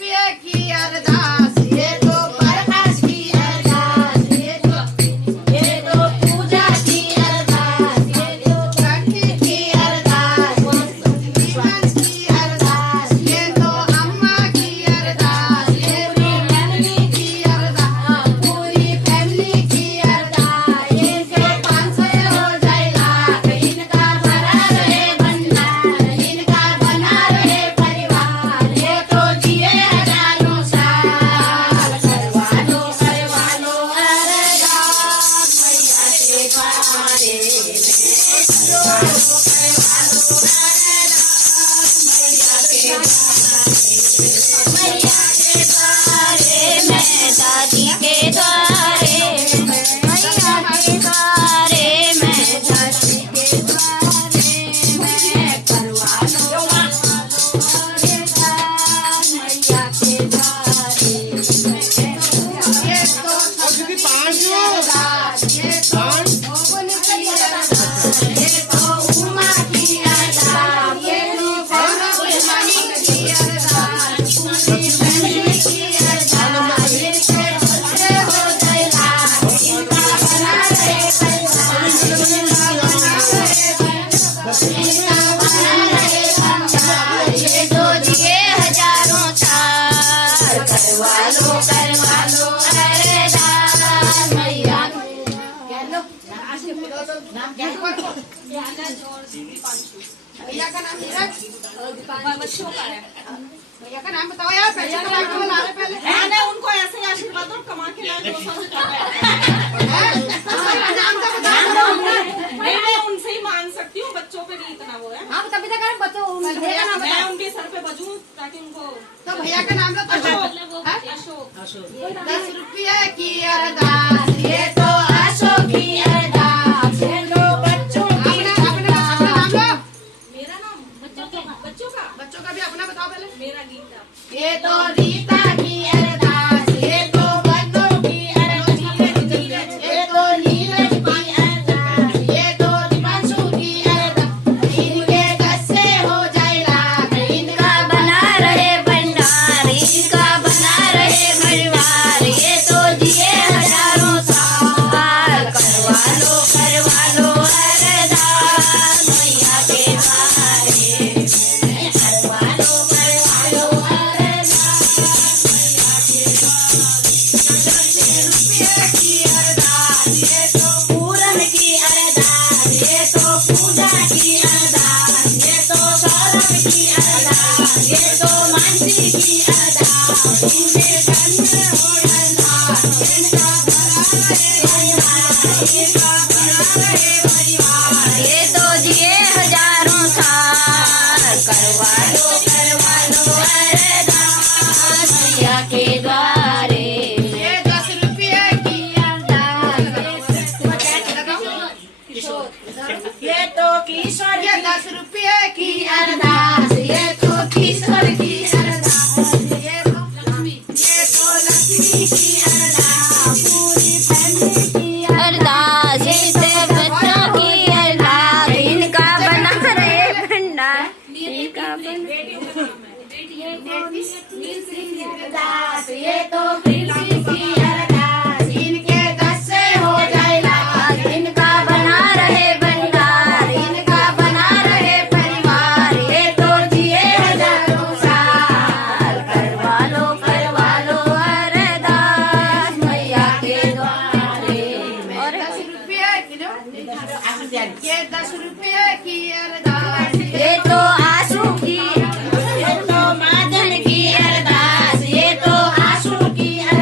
रुपये की अरदास, ये तो प्रकाश की अरदास, ये तो पूजा की अरदास, ये तो भक्ति की अरदास, जीवन की अरदास, ये तो अम्मा की अरदास, ये पूरी फैमिली की अरदास, पूरी फैमिली की अरदास, ये जो 500 हो जाए लाख, इनका भरा रहे भंडार, इनका बना रहे परिवार, ये तो जिए हजारों साल। करवा लो अरदास मैया के द्वारे में, करवा लो अरदास मैया के द्वारे में, दादी के द्वारे में, मैया के द्वारे में, दादी के द्वारे में, करवा लो अरदास मैया के द्वारे में। ये तो सबकी अरदास, ये तो भगवान की अरदास, ये तो उमा की अरदास, ये तो भैरव मणि की अरदास, पूरी फैमिली की अरदास, इनके बच्चे हो जाए लाख, इनका बना रहे परिवार, इनका बना रहे भंडार, ये जो जिए हजारों साल। करवा लो अरदास मैया। भैया का नाम नीरज, बच्चों का है। भैया का नाम बताओ यार, पैसे कमा के ला रहे पहले। मैंने उनको ऐसे ही आशीर्वाद दो, कमा के ला 200 नाम तो बताओ। मैं उनसे ही मांग सकती हूँ, बच्चों पे नहीं इतना वो है। हाँ तभी तक बच्चों भैया का नाम मैं बताओ। उनके सर पे बजूं ताकि उनको तो भैया का नाम बताओ। अशोक 10 रुपये की अरदास, ये तो अशोक की अरदास, ये तो बच्चों की अरदास। मेरा नाम बच्चों का भी अपना बताओ पहले। मेरा गीता। ये तो रीता की अरदास, ये तो बच्चों की अरदास, ये तो नीरज की अरदास, ये तो दिमांशु की अरदास, इनके 10 से हो जाए लाख, इनका बना रहे भंडार, इनका बना रहे परिवार, ये तो जिए हजारों साल। करवा लो अरदास मैया के द्वारे में, करवा लो अरदास मैया के द्वारे। 10 रुपये की अरदास, ये तो पूरन की अरदास, ये तो पूजा की अरदास, ये तो सौरभ की अरदास, ये तो मानसी की अरदास, इनके जन्म हो अरदास, इनका भरा रहे परिवार, इनका बना रहे परिवार, ये तो जिए हजारों साल। करवा लो अरदास मैया के द्वारे में। ये 10 रुपये की अरदास, ये तो किशोर, ये 10 रुपये की अरदास, ये तो किशोर की अरदास, ये तो लक्ष्मी की अरदास, पूरी फैमिली की अरदास, ये तो बच्चों की अरदास, इनका बना रहे भंडार, इनका बना अरदास, ये तो प्रिंसी की अरदास, इनके 10 से हो जाए लाख, इनका बना रहे भंडार, इनका बना रहे परिवार, ये तो जिए हजारों साल। करवा लो अरदास मैया के द्वारे में। और 10 रुपये की, ये 10 रुपये की अरदास, ये तो आंसू की, ये तो मादन की अरदास, ये तो आंसू की अरदास,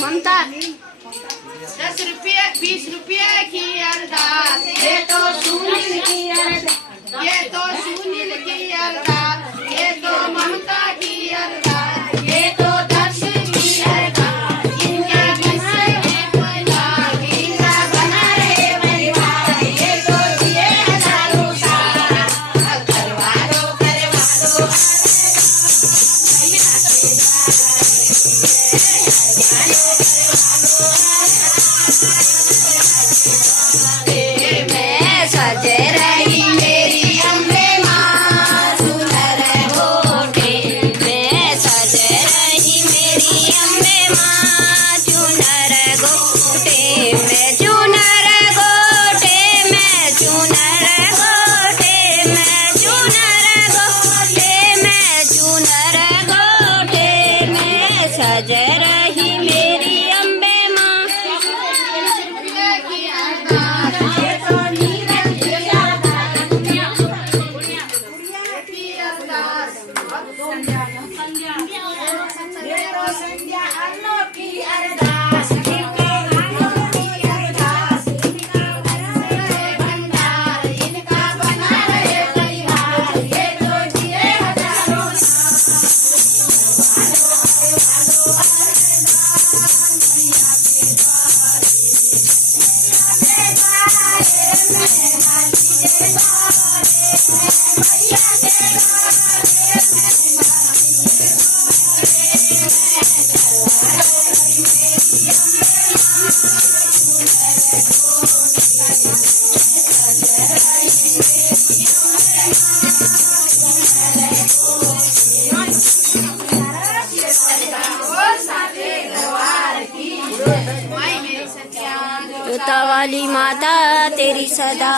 ममता 10 रुपये 20 रुपये की अरदास, ये तो सुनील की अरदास, ये तो सुनील की अरदास, ये तो ममता की अरदास, ये तो दर्शन की अरदास, इनके किस्से में कोई लाग, इनका बना रहे परिवार, ये तो दिए हजारों साल, करवा दो मैं सज रही मेरी अम्बे माँ सुनर होठे, मैं सज रही मेरी अम्बे माँ चुनर गोटे, मैं चुनर गोटे, मैं चुनर गोटे, मैं चुनर गोटे, मैं चुनर गोटे, मैं सज रही मेरी अम्बे माँ। जोता वाली माता तेरी सदा